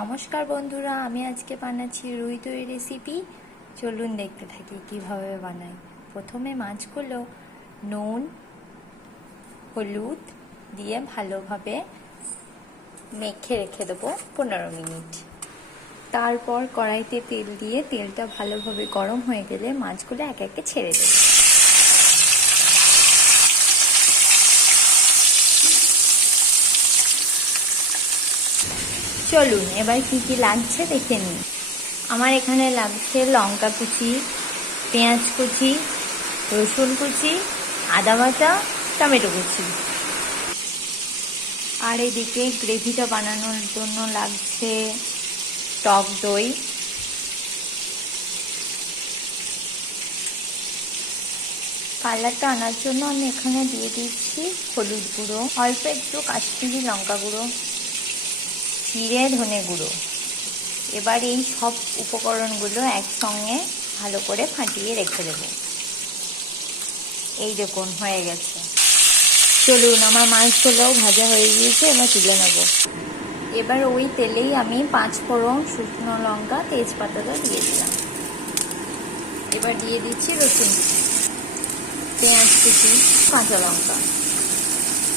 নমস্কার বন্ধুরা, আমি আজকে বানাচ্ছি রুই দই রেসিপি। চলুন দেখতে থাকি কিভাবে বানাই। প্রথমে মাছগুলো নুন হলুদ দিয়ে ভালোভাবে মেখে রেখে দেবো 15 মিনিট। তারপর কড়াইতে তেল দিয়ে তেলটা ভালোভাবে গরম হয়ে গেলে মাছগুলো একে একে ছেড়ে দেবো। চলুন এবার কি কি লাগছে দেখে নিই। আমার এখানে লাগছে লঙ্কা কুচি, পেঁয়াজ কুচি, রসুন কুচি, আদা বাটা, টমেটো কুচি। আর এদিকে গ্রেভিটা বানানোর জন্য লাগছে টক দই, কালারটা আনার জন্য আমি এখানে দিয়ে দিচ্ছি হলুদ গুঁড়ো, অল্প একটু কাশ্মীরি লঙ্কা গুঁড়ো, জিরে ধনে গুঁড়ো। এবার এই সব উপকরণগুলো একসঙ্গে ভালো করে ফাটিয়ে রেখে দেবো। এই দেখুন হয়ে গেছে। চলুন, আমার মাছগুলো ভাজা হয়ে গিয়েছে, এবার তুলে নেব। এবার ওই তেলেই আমি 5 ফোড়ন, শুকনো লঙ্কা, তেজপাতাটা দিয়ে দিলাম। এবার দিয়ে দিচ্ছি রসুন কুচি, পেঁয়াজ কুচি, কাঁচা লঙ্কা।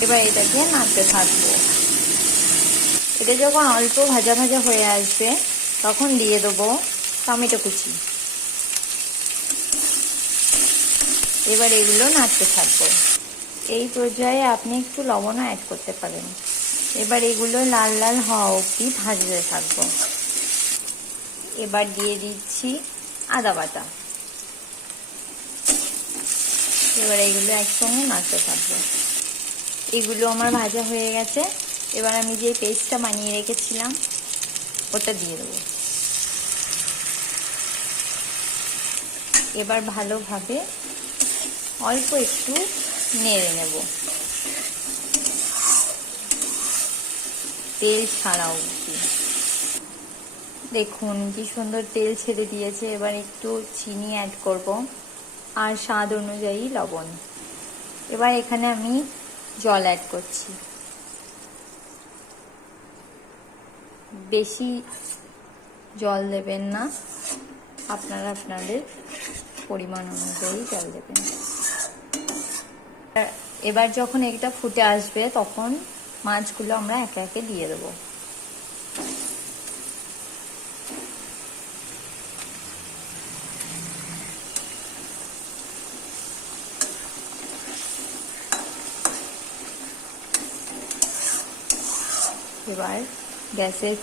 এবার এটাকে নাড়তে থাকবো। এটা যখন অল্প ভাজা ভাজা হয়ে আসবে তখন দিয়ে দেবো টমেটো কুচি। এবার এগুলো নাড়তে থাকবো। এই পর্যায়ে আপনি একটু লবণও অ্যাড করতে পারেন। এবার এগুলো লাল লাল হওয়া অবধি ভাজতে থাকবো। এবার দিয়ে দিচ্ছি আদা বাটা। এবার এগুলো একসঙ্গে নাড়তে থাকবো। এগুলো আমার ভাজা হয়ে গেছে। এবার আমি যে পেস্টটা বানিয়ে রেখেছিলাম ওটা দিয়ে দেবো। এবার ভালোভাবে অল্প একটু নেড়ে নেব, তেল ছাড়া অবধি। দেখুন কি সুন্দর তেল ছেড়ে দিয়েছে। এবার একটু চিনি অ্যাড করব আর স্বাদ অনুযায়ী লবণ। এবার এখানে আমি জল অ্যাড করছি। বেশি জল দেবেন না, আপনারা আপনাদের পরিমাণ অনুযায়ী জল দেবেন। এবার যখন এটা ফুটে আসবে তখন মাছগুলো আমরা একে একে দিয়ে দেবো। এবার গ্যাসের